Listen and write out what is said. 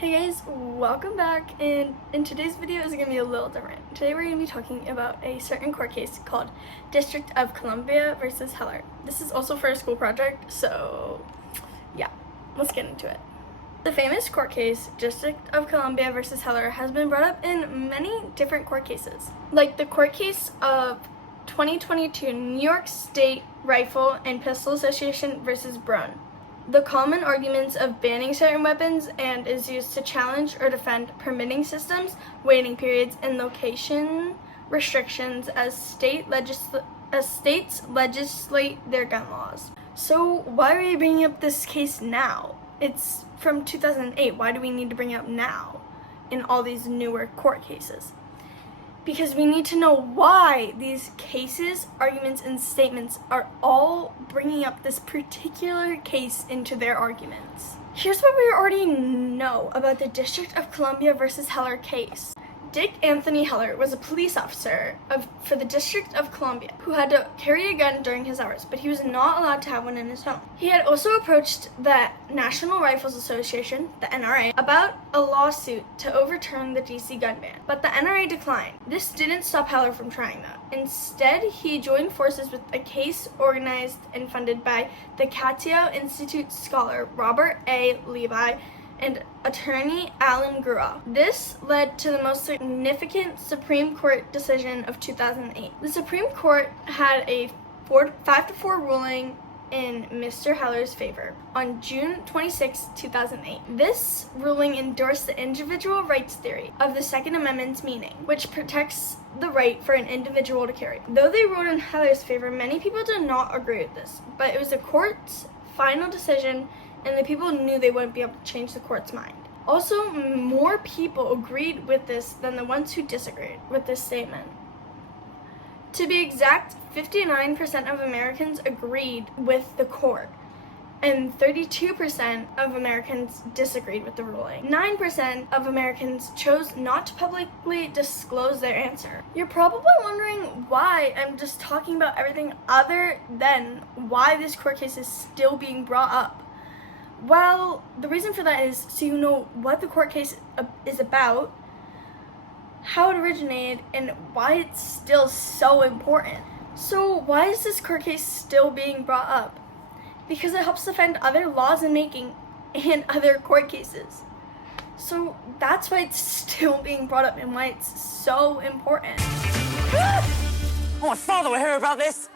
Hey guys, welcome back, and in today's video is going to be a little different. Today we're going to be talking about a certain court case called District of Columbia versus Heller. This is also for a school project, so yeah, let's get into it. The famous court case, District of Columbia versus Heller, has been brought up in many different court cases, like the court case of 2022 New York State Rifle and Pistol Association versus Brown. The common arguments of banning certain weapons and is used to challenge or defend permitting systems, waiting periods, and location restrictions as states legislate their gun laws. So why are we bringing up this case now? It's from 2008. Why do we need to bring it up now in all these newer court cases? Because we need to know why these cases, arguments, and statements are all bringing up this particular case into their arguments. Here's what we already know about the District of Columbia versus Heller case. Dick Anthony Heller was a police officer for the District of Columbia who had to carry a gun during his hours, but he was not allowed to have one in his home. He had also approached the National Rifles Association, the NRA, about a lawsuit to overturn the DC gun ban, but the NRA declined. This didn't stop Heller from trying though. Instead, he joined forces with a case organized and funded by the Cato Institute scholar Robert A. Levi and attorney Alan Grua. This led to the most significant Supreme Court decision of 2008. The Supreme Court had a 5-4 ruling in Mr. Heller's favor on June 26, 2008. This ruling endorsed the individual rights theory of the Second Amendment's meaning, which protects the right for an individual to carry. Though they ruled in Heller's favor, many people did not agree with this, but it was the court's final decision, and the people knew they wouldn't be able to change the court's mind. Also, more people agreed with this than the ones who disagreed with this statement. To be exact, 59% of Americans agreed with the court, and 32% of Americans disagreed with the ruling. 9% of Americans chose not to publicly disclose their answer. You're probably wondering why I'm just talking about everything other than why this court case is still being brought up. Well, the reason for that is so you know what the court case is about, how it originated, and why it's still so important. So why is this court case still being brought up? Because it helps defend other laws in making and other court cases. So that's why it's still being brought up and why it's so important. Oh, my father will hear about this.